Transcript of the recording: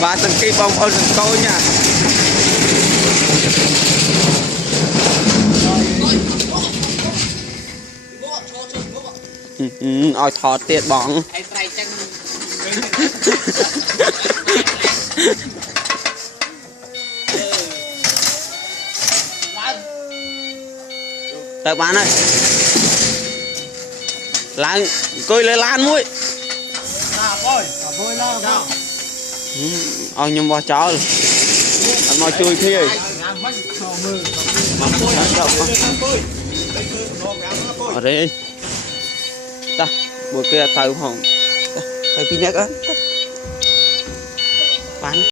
và từng khi bông ôn từng câu nha ôi thọt tiệt bỏng tới bán ơi lan coi lấy lan muối ôi nhưng mà chó mà chui kia ở đây ta bữa kia tàu hồng ta phải pin nhắc á bán